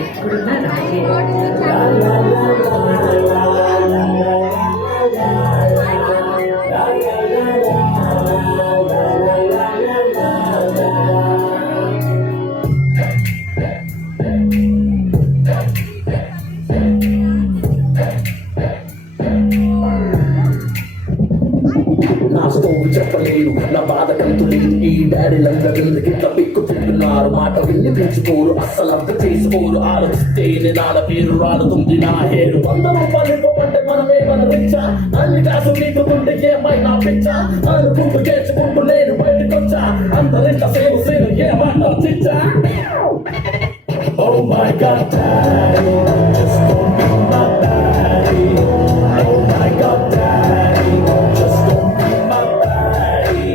ఎక్కడున్నా రాజే. నా స్టోరీ చెప్పలేను, నా బాధ కంతులేదు. ఈ డాడీలందరూ గిట్ల పిక్కుతున్నారు. మాట విని పెంచుకోరు, అస్సలు అర్థం చేసుకోరు. ఆలోచిస్తేనే నాల పేరు రాలుతుంది నా హేరు. 100 రూపాయలు ఇవ్వమంటే మనమే మన రిచ్చా. అన్ని కాసు నీకుతుంటే ఏమైనా పిచ్చా. అనుకుంటూ చేసుకుంటూ నేను బయటకొచ్చా. అందరింట సేవ సేవ ఏమన్నా చిచ్చా. Oh my God, Daddy, just don't be my daddy. Oh my God, Daddy, just don't be my daddy.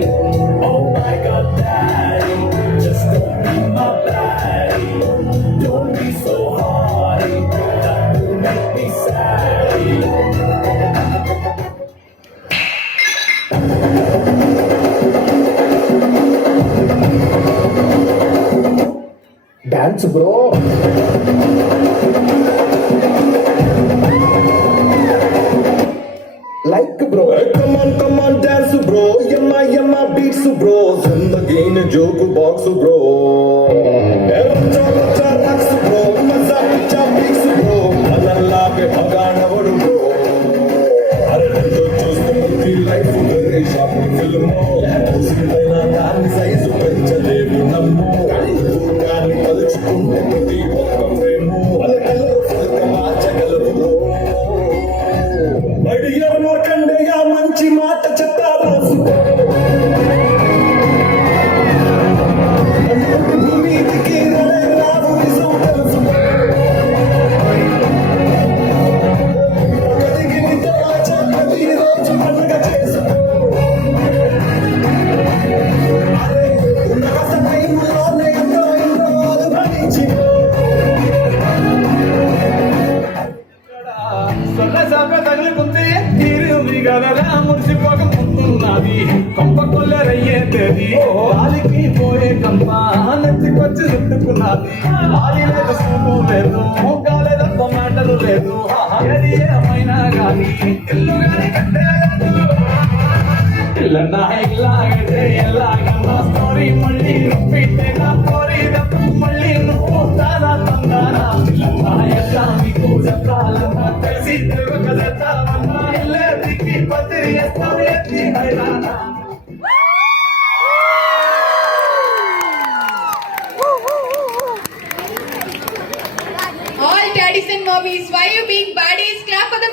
Oh my God, Daddy, just don't be my daddy. Don't be so haughty, that will make me sad. Dance, bro. Like, bro. Hey, come on, dance, bro. Yamma beats, bro. Zindagi ne joke box, bro. Hey, cha rax, bro. Maza cha mix, bro. Alalla pe bhagana vadu, bro. Are rento chustu mutti life gare shopping film. Usinaina dani size penchalevu nammo. Kani తలుచుకుంటే ప్రతి ఒక్క ప్రేమో అలకలో ఫలకమా జగలవు. Adhere Markandeya మంచి మాట చెత్త రాసుకో. భూమి దిగి రావు నిజం తెలుసుకో. కదిగి నిద్ర ప్రతి రోజు పండుగ చేసుకో. ఉన్న కష్ట టైంలోనే ఎంతో అనుభవించిపో. సొన్న సాప తగులుకుంటే తీరుంది కదరా మురిసిపోక ముందున్నది. కొంప కొల్లరయ్యే తేది గాలికి పోయే కంప నెత్తికొచ్చి చుట్టుకున్నది. గాలి లేదు సూపు లేదు గాలేదప్ప మాటలు లేదు. ఏది ఏమైనా గాని ఇల్లు గాని కట్టేయదు. ఇల్లన్నా ఇలాగైతే ఎలాగన్నా స్టోరీ మళ్ళీ రిపీటే నా స్టోరీ తప్పు మళ్ళీ నువ్వు తానా తందానా. ఇల్లన్నా ఎట్లా మీకు చెప్పాలన్నా కలిసి తిరగకదన్నా. ఇల్లే దిక్కి పత్రి ఎత్తావు ఎత్తి హైరానా. All daddies and mommies, why you being baddies? Clap for the